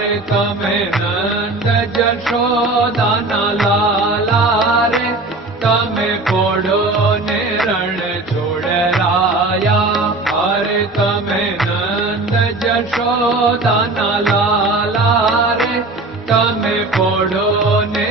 रे तमे नंद जशोदाना लाला रे तमे कोडो ने रण छोड़ राया हरे तमे नंद जशोदाना लाला रे तमे कोडो ने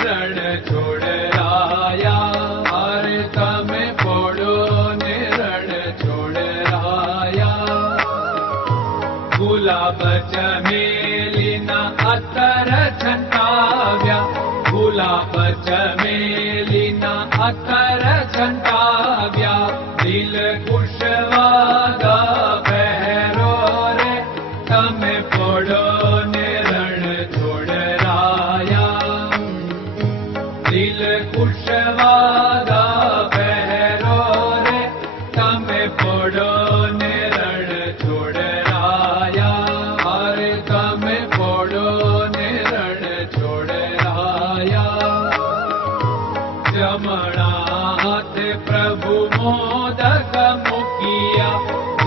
भुलापच मेलिना अकर चाव भुलाप च मेलिना अकर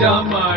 on.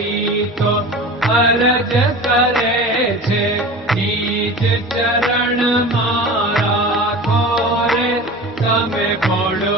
ीतो हीज चरण मारा खोरे तमे भोडो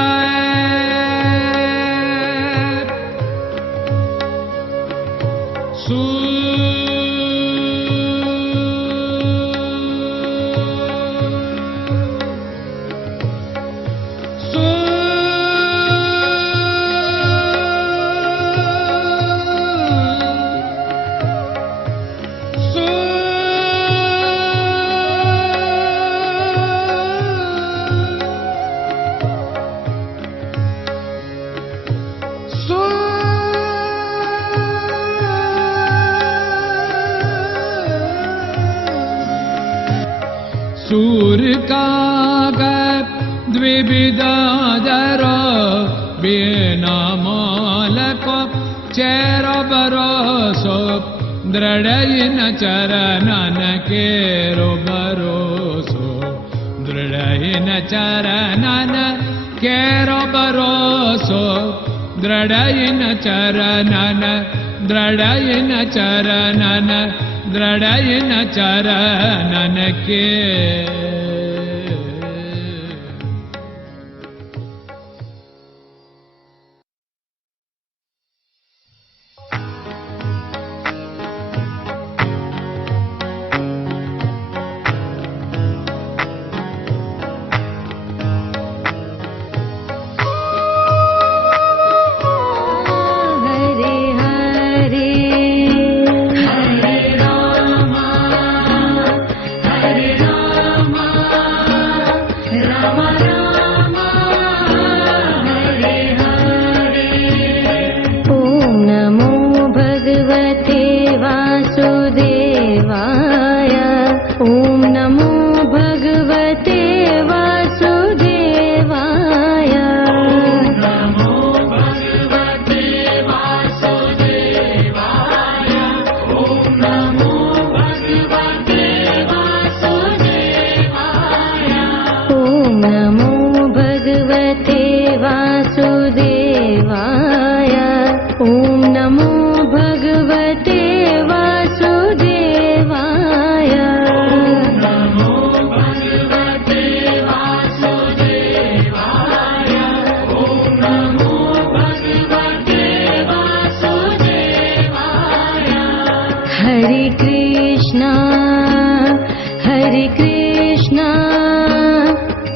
ग्विधरो बोल को चेरो भरोसो द्रढयिन चरन केरो भरोसो दृढयिन चरणन केरो भरोसो दृढयिन चरणन दृढयन चरणन ದೃಢಯನ ನನಕ್ಕೆ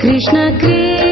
कृष्णा क